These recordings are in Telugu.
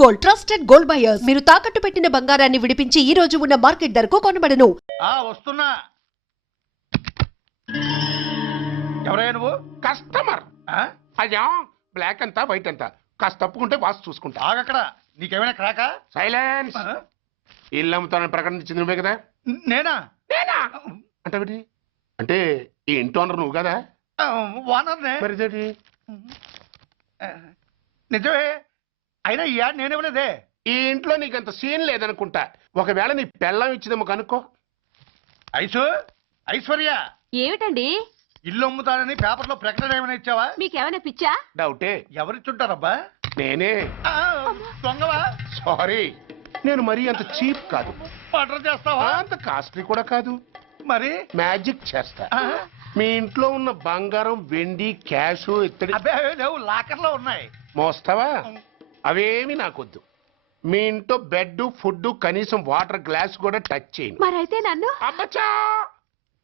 Gold trusted gold buyers. మీరు తాకట్టు పెట్టిన బంగారాన్ని విడిపించి ఈ రోజు ఉన్న మార్కెట్ ధరకు కొనబడను. వస్తున్నా. ఎవరయ్యా నువ్వు? కస్టమర్. అయ్యా బ్లాక్ అంతా వైట్ అంతా కాస్త తప్పుకుంటే బాస్ చూసుకుంటా. ఆగక్కడ. నీకేమైనా క్రాకా? సైలెన్స్. ఇల్లు అమ్ముతానని ప్రకటించింది నువ్వే కదా? నేనా? నేనా అంటే అంటే ఈ ఇంటి ఓనర్ నువ్వు కదా? ఓనర్నే. మరి ఇదేంటి? నిజమే. అయినా ఈ యాడ్ నేనేమలేదే. ఈ ఇంట్లో నీకంత సీన్ లేదనుకుంటా. ఒకవేళ నీ పెళ్ళం ఇచ్చిందేమో కనుక్కో. ఐశ్వర్య ఏమిటండి? ఇల్లు అమ్ముతానని పేపర్లో ప్రకటన ఏమైనా ఇచ్చావా? మీకేమైనా పిచ్చా? డౌటే. ఎవరిచ్చుంటారబ్బా? నేనే. దొంగవా? సారీ, నేను మరీ అంత చీప్ కాదు. మర్డర్ చేస్తావా? అంత కాస్ట్లీ కూడా కాదు. మరి మ్యాజిక్ చేస్తా. మీ ఇంట్లో ఉన్న బంగారం, వెండి, క్యాష్, ఇత్తడి అబ్బే లేవు, లాకర్ లో ఉన్నాయి. మోస్తావా? అవేమి నాకొద్దు. మీ ఇంట్లో బెడ్, ఫుడ్, కనీసం వాటర్ గ్లాస్ కూడా టచ్ చేయను. మరైతే నన్ను అబ్బచ్చా,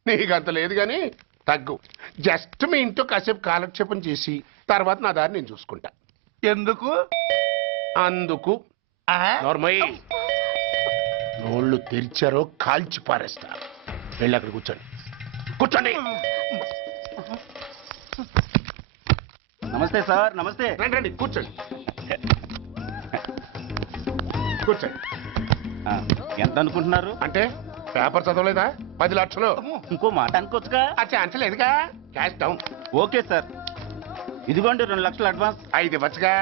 నీకంత లేదు గాని తగ్గు. జస్ట్ మీ ఇంట్లో కాసేపు కాలక్షేపం చేసి తర్వాత నా దారి నేను చూసుకుంటా. ఎందుకు? అందుకు. నార్మల్ నోళ్ళు తెరిచారో కాల్చి పారేస్తా. వెళ్ళి అక్కడ కూర్చోండి. కూర్చోండి. నమస్తే సార్. నమస్తే. రండి రండి, కూర్చోండి. కూర్చోండి. ఎంత అనుకుంటున్నారు? అంటే పేపర్ చదవలేదా? 10 లక్షలు. ఇంకో మాట అనుకోవచ్చుగా. ఆ ఛాన్స్ లేదుగా. Cash down. ఓకే సార్, ఇదిగోండి 2 లక్షలు అడ్వాన్స్. 5 ఇవ్వచ్చుగా.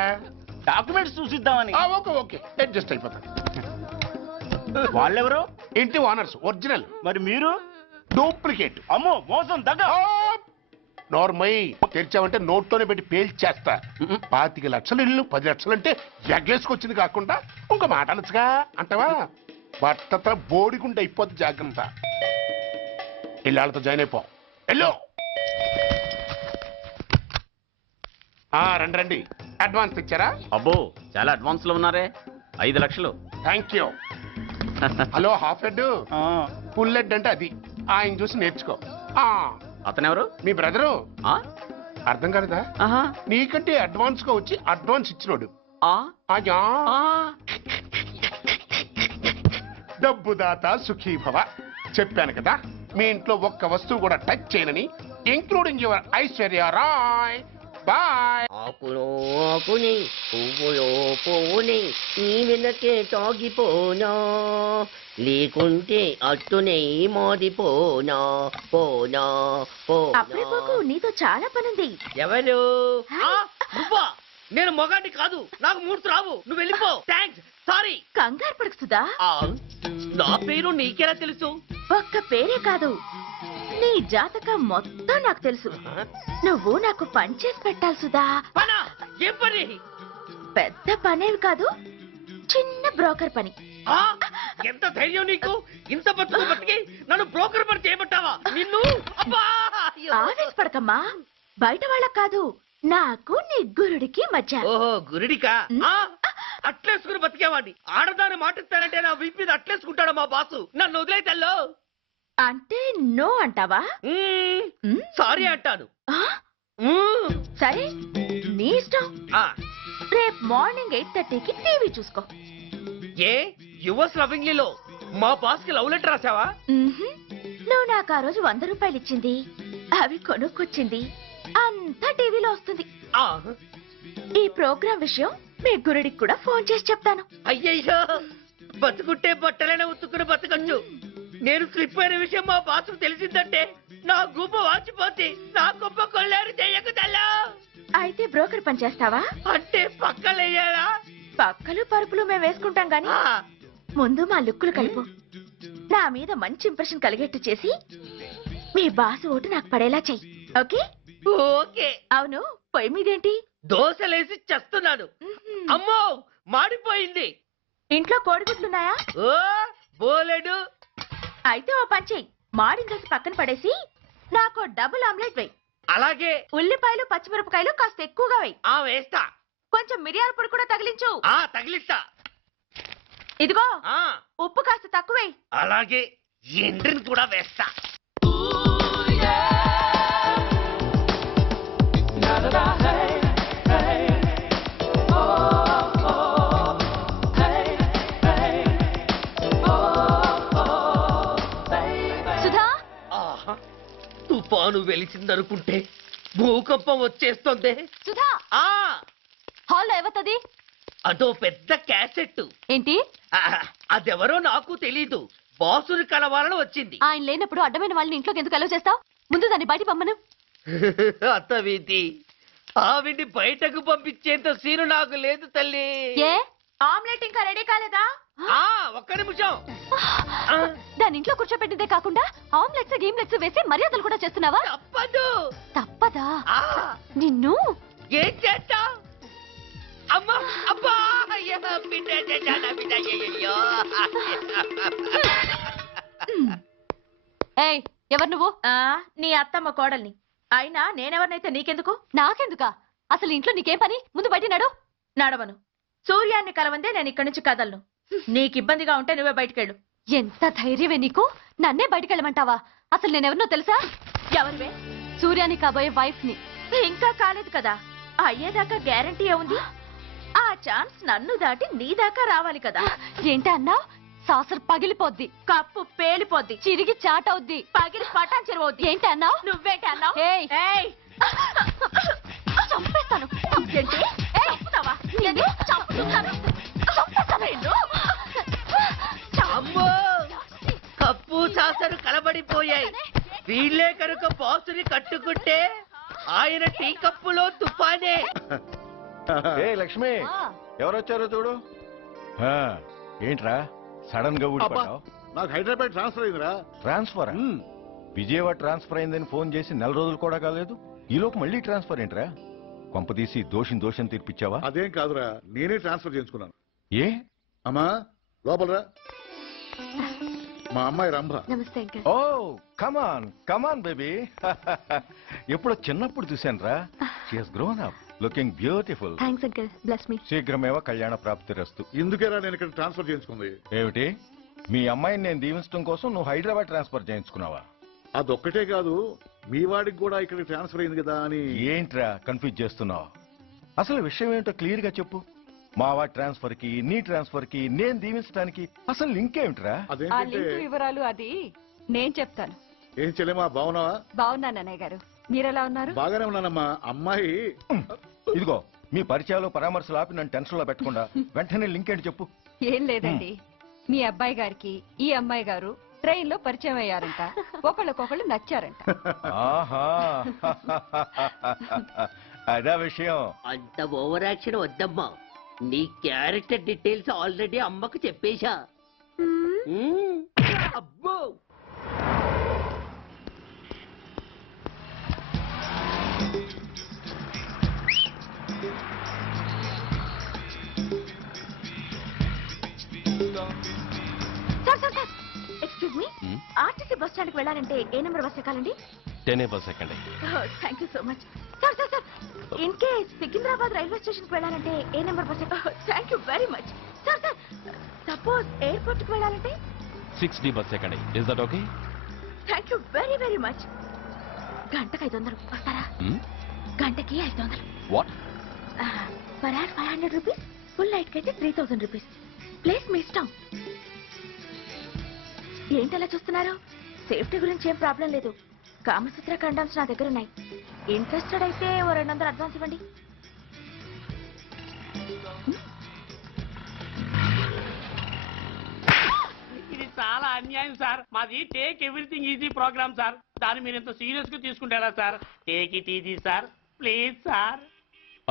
డాక్యుమెంట్స్ చూసిద్దామని. ఓకే ఓకే, అడ్జస్ట్ అయిపోతాను. వాళ్ళెవరు? ఇంటి ఓనర్స్ ఒరిజినల్. మరి మీరు? డూప్లికేట్. అమ్మో, మోసం దగ్గ. నోర్మై తెరిచావంటే నోట్తోనే పెట్టి పేల్చేస్తా. 25 లక్షలు ఇల్లు 10 లక్షలు అంటే ఎగ్గేసుకొచ్చింది కాకుండా ఇంకో మాట అనొచ్చుగా. అంటావా? బట్టత బోడిగుండి అయిపోద్ది. జాగ్రత్త. ఇళ్ళతో జాయిన్ అయిపో. వెళ్ళు. రండి రండి. అడ్వాన్స్ ఇచ్చారా? అబ్బో, చాలా అడ్వాన్స్ లో ఉన్నారే. 5 లక్షలు. Thank you. Hello, half head full head అంటే అది. ఆయన చూసి నేర్చుకో. అతనెవరు? మీ బ్రదరు. అర్థం కాలేదా? నీకంటే అడ్వాన్స్ గా వచ్చి అడ్వాన్స్ ఇచ్చినోడు. డబ్బు దాత సుఖీభవ. చెప్పాను కదా, మీ ఇంట్లో ఒక్క వస్తువు కూడా టచ్ చేయనని, including your Aishwarya Rai. Bye. ఆకులో ఆకుని పువ్వులో పువ్వుని నీ వెనకే తాగిపోనా, లేకుంటే అట్టునే మారిపోనా. పోనా అప్పుడే నీతో చాలా పనుంది. ఎవరు? నువ్వా? నేను మొగాడి కాదు, నాకు మూర్తి రావు. నువ్వు వెళ్ళిపో. Thanks, sorry. కంగారు పడుకుదా? నా పేరు నీకెలా తెలుసు? ఒక్క పేరే కాదు, నీ జాతకం మొత్తం నాకు తెలుసు. నువ్వు నాకు పని చేసి పెట్టాలి సుధా. పనా? ఏం పని? పెద్ద పనేవి కాదు, చిన్న బ్రోకర్ పని. ఎంత ధైర్యం నీకు? ఇంత బతుకు బతికి నన్ను బ్రోకర్ పని చేయబట్టావా? నిన్ను ఆవేశపడకమ్మా. బయట వాళ్ళకు కాదు, నాకు నీ గురుడికి మధ్య. ఓహో, గురుడికా? అట్లేసుకుని బతికేవాడిని. ఆడదాన్ని మాటిస్తానంటే నా వీపు మీద అట్లేసుకుంటాడు మా బాసు. నన్ను వదిలేతల్లో. అంటే నో అంటావా? సారీ అంటాను. సరే, నీ ఇష్టం. రేపు మార్నింగ్ 8:30కి టీవీ చూసుకో. ఏ యువర్స్ లవింగ్లీలో మా బాస్ కి లవ్ లెటర్ రాసావా? నువ్వు నాకు ఆ రోజు 100 రూపాయలు ఇచ్చింది, అవి కొనుక్కొచ్చింది అంతా టీవీలో వస్తుంది. ఈ ప్రోగ్రాం విషయం మీ గురుడికి కూడా ఫోన్ చేసి చెప్తాను. అయ్యయ్యో, బతుకుంటే బట్టలైనా ఉత్తుకుని బతకచ్చు. నేను స్లిప్ అయిన విషయం మా బాసు తెలిసిందంటే నా గుబ్బ వాచిపోతే నా గొప్ప కొల్లారు చెయ్యకు తెల్లా. అయితే బ్రోకర్ పని చేస్తావా? అంటే పక్కలేయాలా? పక్కలు పరుపులు మేము వేసుకుంటాం గాని ముందు మా లుక్కులు కలుపు. నా మీద మంచి ఇంప్రెషన్ కలిగేట్టు చేసి మీ బాసు ఓటు నాకు పడేలా చెయ్యి. ఓకే? ఓకే. అవును, పొయ్యి మీదేంటి? దోశలేసి చేస్తున్నాను. అమ్మో, మాడిపోయింది. ఇంట్లో కోడిగుడ్లున్నాయా? ఓ బోలెడు. అయితే ఓ పని చెయ్యి, మాడిన దోశ పక్కన పడేసి నాకు డబుల్ ఆమ్లెట్ వేయి. అలాగే. ఉల్లిపాయలు పచ్చిమిరపకాయలు కాస్త ఎక్కువగా వేయి. వేస్తా. కొంచెం మిరియాల పొడి కూడా తగిలించు. తగిలిస్తా. ఇదిగో, ఉప్పు కాస్త తక్కువే. అలాగే, ఎండ్రిని కూడా వేస్తా. తుఫాను వెలిసిందనుకుంటే భూకంపం వచ్చేస్తుంది. సుధా ఆ హాల్లో ఏవతది అదో పెద్ద క్యాసెట్. ఏంటి అదెవరో నాకు తెలీదు. బాసుని కలవాలని వచ్చింది. ఆయన లేనప్పుడు అడ్డమైన వాళ్ళని ఇంట్లోకి ఎందుకు అలౌ చేస్తావు? ముందు దాన్ని బయట పంపను. అత్తవీతి ఆవిడ్ని బయటకు పంపించేంత సీను నాకు లేదు తల్లి. ఏ ఆమ్లెట్ ఇంకా రెడీ కాలేదా? ఒక్క నిమిషం. దాని ఇంట్లో కూర్చోపెట్టిందే కాకుండా ఆమ్లెట్స్ గీమ్లెట్స్ వేసి మర్యాదలు కూడా చేస్తున్నావా? తప్పదు. తప్పదా? ఆ, నిన్ను ఏం చేస్తా? అమ్మా అబ్బా అయ్యా, బిడ్డ చేశానా, బిడ్డ, అయ్యయ్యో. ఏయ్ ఎవరు నువ్వు? నీ అత్తమ్మ కోడల్ని. అయినా నేనెవరినైతే నీకెందుకు? నాకెందుకా? అసలు ఇంట్లో నీకేం పని? ముందు బయట నడు. నడవను. సూర్యాన్ని కలవందే నేను ఇక్కడి నుంచి కదలను. నీకు ఇబ్బందిగా ఉంటే నువ్వే బయటకెళ్ళు. ఎంత ధైర్యమే నీకు? నన్నే బయటకెళ్ళమంటావా? అసలు నేనెవరినో తెలుసా? ఎవరివే? సూర్యాన్ని కాబోయే వైఫ్ ని. ఇంకా కాలేదు కదా, అయ్యేదాకా గ్యారంటీ ఏముంది? ఆ ఛాన్స్ నన్ను దాటి నీ దాకా రావాలి కదా. ఏంటి అన్నా? సాసర్ పగిలిపోద్ది, కప్పు పేలిపోద్ది, చిరిగి చాటవుద్ది, పగిలి పటాన్ చెరువవుద్ది. ఏంటి అన్నా? నువ్వేంటి అన్నా? చంపేస్తాను. ఏంటి? చంపుతావా? చంపుతాను. అమ్మో, కప్పు సాసరు కలబడిపోయాయి. వీళ్ళే కనుక బాసుని కట్టుకుంటే ఆయన టీ కప్పులో తుఫానే. ఏ లక్ష్మి, ఎవరొచ్చారో చూడు. ఏంట్రా సడన్ గా ఊడిపడ్డావు? నాకు హైదరాబాద్ ట్రాన్స్ఫర్ అయిందిరా. ట్రాన్స్ఫర్? విజయవాడ ట్రాన్స్ఫర్ అయిందని ఫోన్ చేసి 4 రోజులు కూడా కాలేదు. ఈలోపు మళ్ళీ ట్రాన్స్ఫర్ ఏంట్రా? కొంపదీసి దోషం తీర్పిచ్చావా? అదేం కాదురా, నేనే ట్రాన్స్ఫర్ చేయించుకున్నాను. ఏ? అమ్మా లోపలరా. మా అమ్మాయి రంభ. నమస్తే అంకల్. ఓ కమాన్ బేబీ. ఎప్పుడో చిన్నప్పుడు చూశానురా. She has grown up, looking beautiful. Thanks uncle, bless me. శీఘ్రమేవ కళ్యాణ ప్రాప్తిరస్తు. ఇందుకేరా నేను ఇక్కడ ట్రాన్స్ఫర్ చేయించుకుంది. ఏమిటి, మీ అమ్మాయిని నేను దీవించడం కోసం నువ్వు హైదరాబాద్ ట్రాన్స్ఫర్ చేయించుకున్నావా? అదొక్కటే కాదు, మీ వాడికి కూడా ఇక్కడ ట్రాన్స్ఫర్ అయింది కదా అని. ఏంట్రా కన్ఫ్యూజ్ చేస్తున్నావు? అసలు విషయం ఏంటో క్లియర్ గా చెప్పు. మా వాడి ట్రాన్స్ఫర్ కి నీ ట్రాన్స్ఫర్ కి నేను దీవించడానికి అసలు లింక్ ఏమిట్రా? అదేంటంటే వివరాలు అది నేను చెప్తాను. ఏం చెల్లెమా, బాగున్నావా? బాగున్నాను అన్నయ్య గారు, మీరెలా ఉన్నారు? బాగానే ఉన్నానమ్మా. అమ్మాయి ఇదిగో మీ పరిచయాలు పరామర్శలు ఆపి నన్ను టెన్షన్ లో పెట్టకుండా వెంటనే లింక్ ఏంటి చెప్పు. ఏం లేదండి, మీ అబ్బాయి గారికి ఈ అమ్మాయి గారు ట్రైన్ లో పరిచయం అయ్యారంట. ఒకళ్ళకొకళ్ళు నచ్చారంట. ఆహా, అదా విషయం. అంత ఓవర్ యాక్షన్ వద్దమ్మా. నీ క్యారెక్టర్ డీటెయిల్స్ ఆల్రెడీ అమ్మకు చెప్పేశా. అబ్బో, excuse me, RTC bus stand కి వెళ్ళాలంటే ఏ నెంబర్ బస్ ఎక్కాలండి? 10 బస్ ఎక్కండి. Thank you so much. Sir sir sir, in case Secunderabad railway station కి వెళ్ళాలంటే ఏ నెంబర్ బస్ ఎక్కాలి? Thank you very much. Sir sir, suppose airport కి వెళ్ళాలంటే 6D బస్ ఎక్కండి. Is that okay? Thank you very very much. గంటకి 500 వస్తారా? గంటకి 500. What? Per hour 500 rupees, full night కి అయితే 3000 రూపీస్. ప్లేస్ మీ ఇష్టం. ఏంటలా చూస్తున్నారు? సేఫ్టీ గురించి ఏం ప్రాబ్లం లేదు. కామసూత్ర కండమ్స్ నా దగ్గర ఉన్నాయి. ఇంట్రెస్టెడ్ అయితే ఓ 200 అడ్వాన్స్ ఇవ్వండి. ఇది చాలా అన్యాయం సార్. మాది take everything easy programme sir. దాన్ని మీరు ఎంత సీరియస్ గా తీసుకుంటారా sir? Take it easy sir, please sir.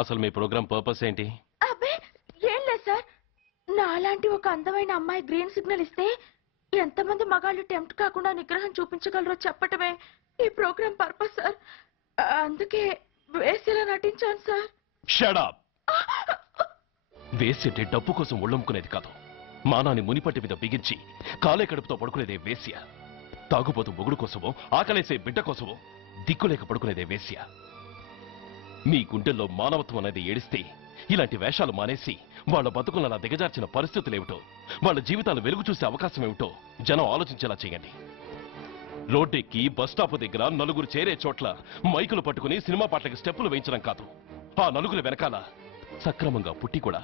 అసలు మీ ప్రోగ్రామ్ పర్పస్ ఏంటి? అబ్బే ఏం లేదు సార్, నాలాంటి ఒక అందమైన అమ్మాయి గ్రీన్ సిగ్నల్ ఇస్తే ఎంతమంది మగాళ్ళు టెంప్ట్ కాకుండా నిగ్రహం చూపించగలరో చెప్పటమే ఈ ప్రోగ్రామ్ పర్పస్ సార్. అందుకే వేసేలా నటించాను సార్. Shut up. వేసేటే డబ్బు కోసం ఒళ్ళొమ్ముకునేది కాదు. మానాన్ని మునిపట్టి మీద బిగించి కాలే కడుపుతో పడుకునేదే వేశ్య. తాగుపోతూ మొగుడు కోసమో ఆకలేసే బిడ్డ కోసమో దిక్కులేక పడుకునేదే వేశ్య. మీ గుండెల్లో మానవత్వం అనేది ఏడిస్తే ఇలాంటి వేషాలు మానేసి వాళ్ళ బతుకులను దిగజార్చిన పరిస్థితులేమిటో, వాళ్ళ జీవితాలు వెలుగు చూసే అవకాశం ఏమిటో జనం ఆలోచించేలా చేయండి. రోడ్డెక్కి బస్టాప్ దగ్గర నలుగురు చేరే చోట్ల మైకులు పట్టుకుని సినిమా పాటలకి స్టెప్పులు వేయించడం కాదు. ఆ నలుగురు వెనకాల సక్రమంగా పుట్టి కూడా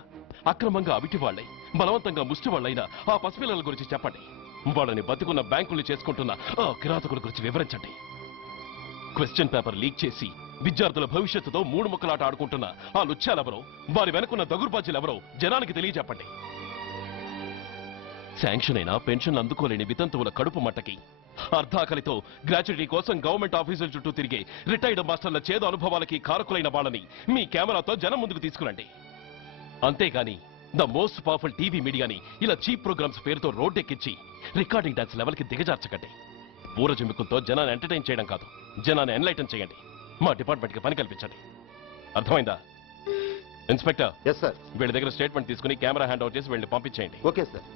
అక్రమంగా అవిటి వాళ్ళై బలవంతంగా ముష్టి వాళ్ళైన ఆ పసిపిల్లల గురించి చెప్పండి. వాళ్ళని బతుకున్న బ్యాంకులు చేసుకుంటున్న ఆ కిరాతకుల గురించి వివరించండి. క్వశ్చన్ పేపర్ లీక్ చేసి విద్యార్థుల భవిష్యత్తుతో మూడు ముక్కలాట ఆడుకుంటున్న ఆ లుచ్చాలెవరో, వారి వెనుకున్న దగుర్బాజీలెవరో జనానికి తెలియజెప్పండి. శాంక్షన్ అయినా పెన్షన్లు అందుకోలేని వితంతువుల కడుపు మట్టకి, అర్ధాకలితో గ్రాట్యుటీ కోసం గవర్నమెంట్ ఆఫీసుల చుట్టూ తిరిగే రిటైర్డ్ మాస్టర్ల చేదు అనుభవాలకి కారకులైన వాళ్ళని మీ కెమెరాతో జనం ముందుకు తీసుకురండి. అంతేగాని ద మోస్ట్ పవర్ఫుల్ టీవీ మీడియాని ఇలా చీప్ ప్రోగ్రామ్స్ పేరుతో రోడ్డెక్కించి రికార్డింగ్ డాన్స్ లెవెల్కి దిగజార్చకండి. ఊరజమికులతో జనాన్ని ఎంటర్టైన్ చేయడం కాదు, జనాన్ని ఎన్లైటన్ చేయండి. మా డిపార్ట్మెంట్కి పని కల్పించండి. అర్థమైందా? Inspector, yes sir. వీళ్ళ దగ్గర స్టేట్మెంట్ తీసుకుని కెమెరా హ్యాండ్ అవుట్ చేసి వీళ్ళని పంపించేయండి. Okay sir.